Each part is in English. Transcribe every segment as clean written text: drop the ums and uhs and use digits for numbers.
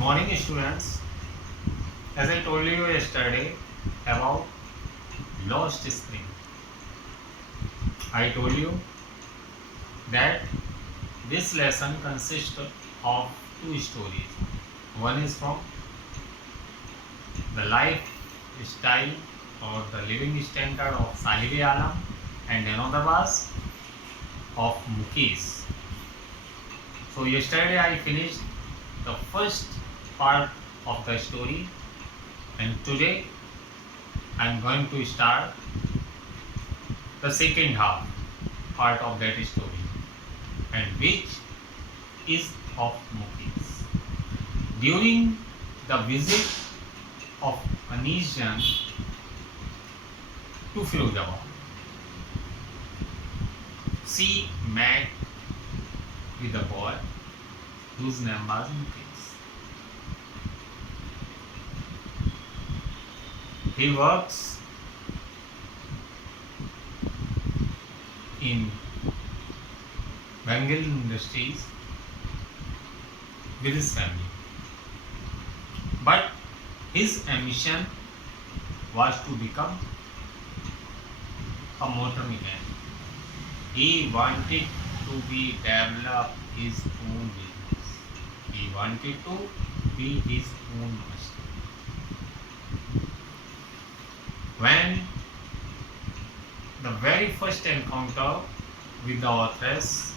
morning, students. As I told you yesterday about lost spring, I told you that this lesson consists of two stories. One is from the lifestyle or the living standard of Salib Alam, and another was of Mukesh. So yesterday I finished the first part of the story, and today I am going to start the second half part of that story, and which is of Mukesh. During the visit of Anish Jain to Firozabad, she met with a boy whose name was Mukesh. He works in Bengal Industries with his family, but his ambition was to become a motor mechanic. He wanted to develop his own business. He wanted to be his own master. When the very first encounter with the authoress,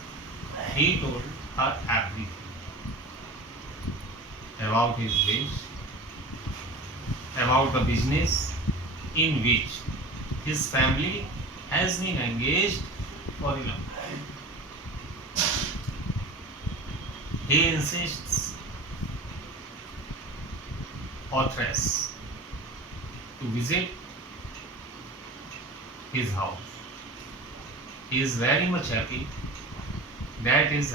he told her everything about his wish, about the business in which his family has been engaged for a long time. He insists authoress to visit his house. He is very much happy that his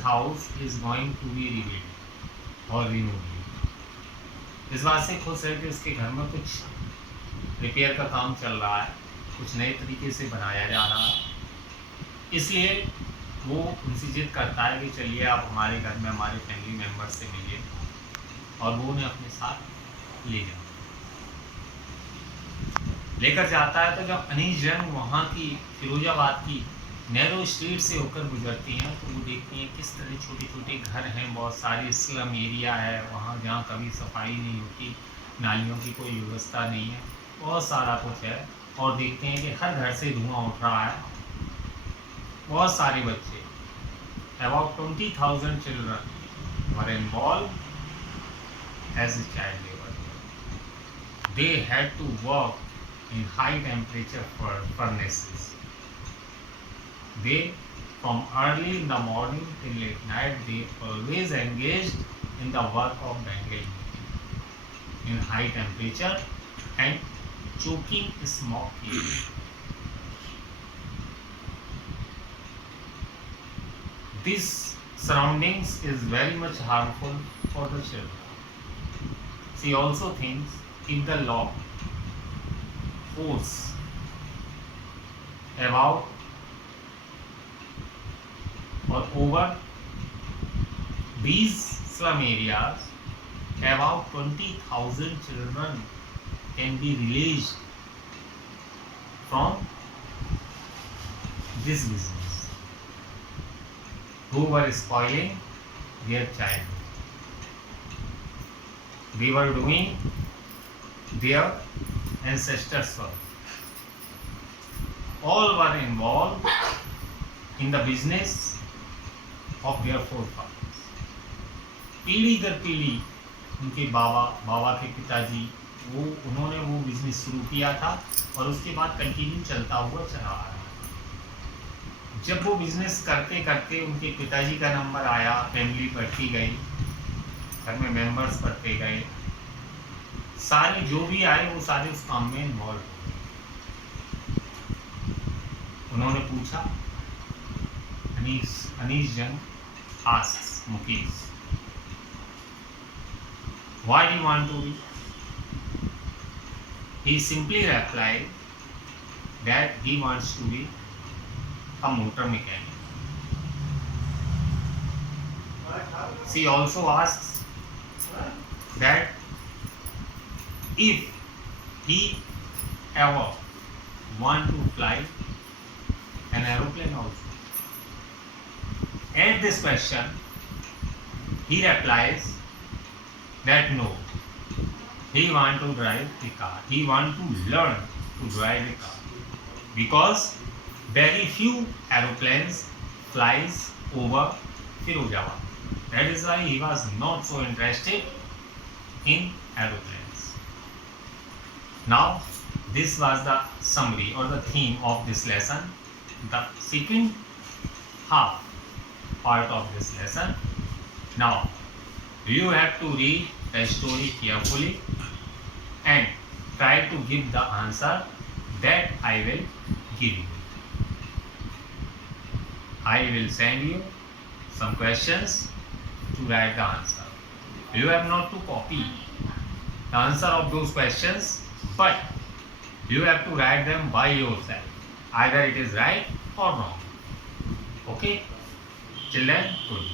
house is going to be rebuilt or removed. इस बात से खुश है कि उसके घर में कुछ रिपेयर का काम चल रहा है, कुछ नए तरीके से बनाया जा रहा है, इसलिए वो उनसे जिद करता है कि चलिए आप हमारे घर में हमारे फैमिली मेम्बर से मिलिए, और वो उन्हें अपने साथ लेकर जाता है। तो जब अनीश जैन वहाँ की फिरोजाबाद की नैरो स्ट्रीट से होकर गुजरती हैं तो वो देखती हैं किस तरह छोटे छोटे घर हैं, बहुत सारी स्लम एरिया है वहाँ जहाँ कभी सफाई नहीं होती, नालियों की कोई व्यवस्था नहीं है, बहुत सारा कुछ है। और देखते हैं कि हर घर से धुआं उठ रहा है, बहुत सारे बच्चे, about 20,000 children were involve as a child labour. They had to work in high temperature furnaces. They, from early in the morning till late night, they always engaged in the work of Bengal in high temperature and choking smoke. This surroundings is very much harmful for the children. She also thinks if the law force about or over these slum areas, about 20,000 children can be released from this business, who were spoiling their childhood. They were doing their ancestors' work. All were involved in the business of their forefathers. पीढ़ी दर पीढ़ी उनके बाबा के पिताजी उन्होंने वो business शुरू किया था और उसके बाद कंटिन्यू चलता हुआ चला आ रहा है। जब वो बिजनेस करते करते उनके पिताजी का नंबर आया, फैमिली बढ़ती गई, घर में मेंबर्स बढ़ते गए, सारे जो भी आए वो सारे उस काम में इन्वॉल्व हो गए। उन्होंने पूछा, Anish Jain asks Mukesh, why do you want to be? He simply replied that he wants to be a motor mechanic. She also asks that if he ever want to fly an aeroplane also. At this question, he replies that no, he want to drive the car. He want to learn to drive a car because very few aeroplanes flies over Firozabad. That is why he was not so interested in aeroplanes. Now, this was the summary or the theme of this lesson. The second half part of this lesson. Now, you have to read the story carefully and try to give the answer that I will give you. I will send you some questions to write the answer. You have not to copy the answer of those questions, but you have to write them by yourself. Either it is right or wrong. Okay? Till then, good.